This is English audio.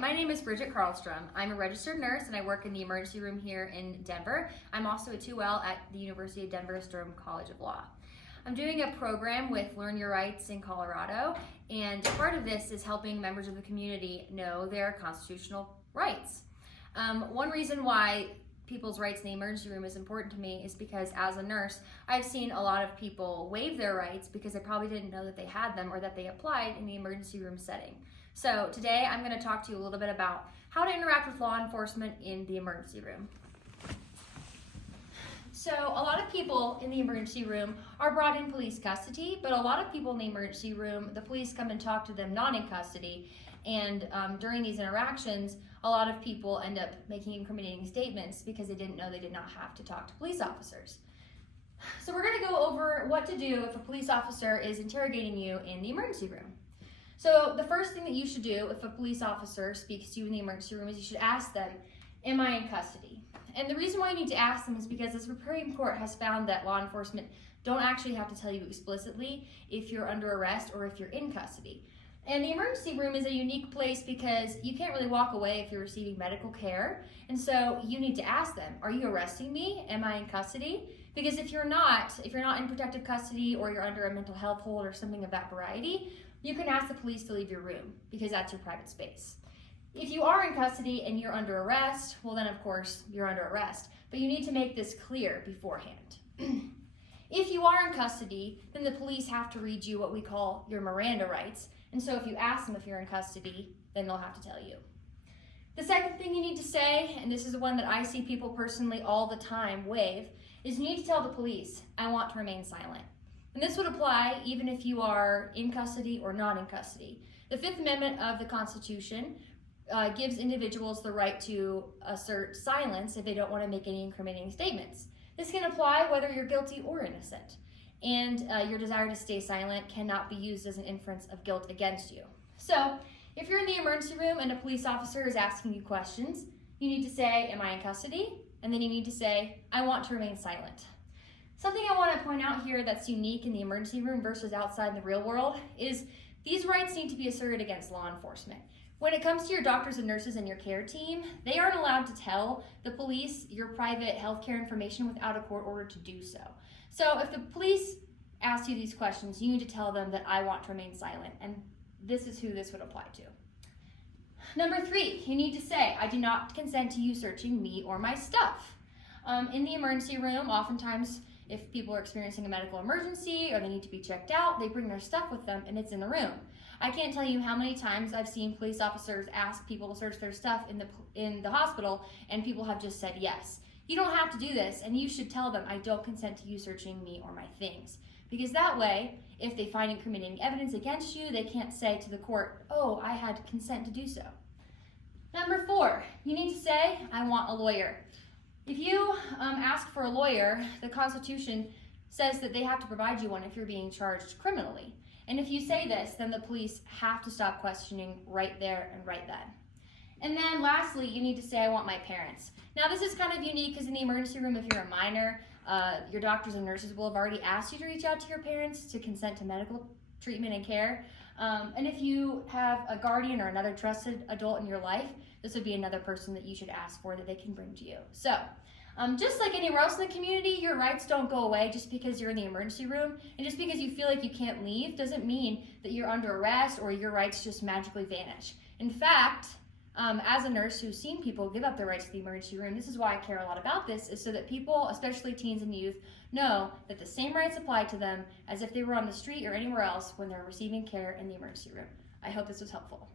my name is Bridget Karlstrom. I'm a registered nurse and I work in the emergency room here in Denver. I'm also a 2L at the University of Denver Sturm College of Law. I'm doing a program with Learn Your Rights in Colorado, and part of this is helping members of the community know their constitutional rights. One reason why people's rights in the emergency room is important to me is because as a nurse, I've seen a lot of people waive their rights because they probably didn't know that they had them or that they applied in the emergency room setting. So today I'm going to talk to you a little bit about how to interact with law enforcement in the emergency room. So a lot of people in the emergency room are brought in police custody, but a lot of people in the emergency room, the police come and talk to them not in custody, and during these interactions, a lot of people end up making incriminating statements because they didn't know they did not have to talk to police officers. So we're going to go over what to do if a police officer is interrogating you in the emergency room. So the first thing that you should do if a police officer speaks to you in the emergency room is you should ask them, am I in custody? And the reason why you need to ask them is because the Supreme Court has found that law enforcement don't actually have to tell you explicitly if you're under arrest or if you're in custody. And the emergency room is a unique place because you can't really walk away if you're receiving medical care. And so you need to ask them, are you arresting me? Am I in custody? Because if you're not in protective custody or you're under a mental health hold or something of that variety, you can ask the police to leave your room because that's your private space. If you are in custody and you're under arrest, well then of course you're under arrest, but you need to make this clear beforehand. If you are in custody, then the police have to read you what we call your Miranda rights, and so if you ask them if you're in custody, then they'll have to tell you. The second thing you need to say, and this is the one that I see people personally all the time waive, is you need to tell the police, I want to remain silent. And this would apply even if you are in custody or not in custody. The Fifth Amendment of the Constitution gives individuals the right to assert silence if they don't want to make any incriminating statements. This can apply whether you're guilty or innocent. And your desire to stay silent cannot be used as an inference of guilt against you. So if you're in the emergency room and a police officer is asking you questions, you need to say, am I in custody? And then you need to say, I want to remain silent. Something I want to point out here that's unique in the emergency room versus outside in the real world is these rights need to be asserted against law enforcement. When it comes to your doctors and nurses and your care team, they aren't allowed to tell the police your private healthcare information without a court order to do so. So if the police ask you these questions, you need to tell them that I want to remain silent, and this is who this would apply to. Number 3, you need to say, I do not consent to you searching me or my stuff. In the emergency room, oftentimes if people are experiencing a medical emergency or they need to be checked out, they bring their stuff with them and it's in the room. I can't tell you how many times I've seen police officers ask people to search their stuff in the hospital and people have just said yes. You don't have to do this, and you should tell them, I don't consent to you searching me or my things. Because that way, if they find incriminating evidence against you, they can't say to the court, oh, I had consent to do so. Number 4, you need to say, I want a lawyer. If you ask for a lawyer, the Constitution says that they have to provide you one if you're being charged criminally. And if you say this, then the police have to stop questioning right there and right then. And then lastly, you need to say, I want my parents. Now this is kind of unique because in the emergency room, if you're a minor, your doctors and nurses will have already asked you to reach out to your parents to consent to medical treatment and care. And if you have a guardian or another trusted adult in your life, this would be another person that you should ask for that they can bring to you. So just like anywhere else in the community, your rights don't go away just because you're in the emergency room, and just because you feel like you can't leave doesn't mean that you're under arrest or your rights just magically vanish. In fact, as a nurse who's seen people give up their rights to the emergency room, this is why I care a lot about this, is so that people, especially teens and youth, know that the same rights apply to them as if they were on the street or anywhere else when they're receiving care in the emergency room. I hope this was helpful.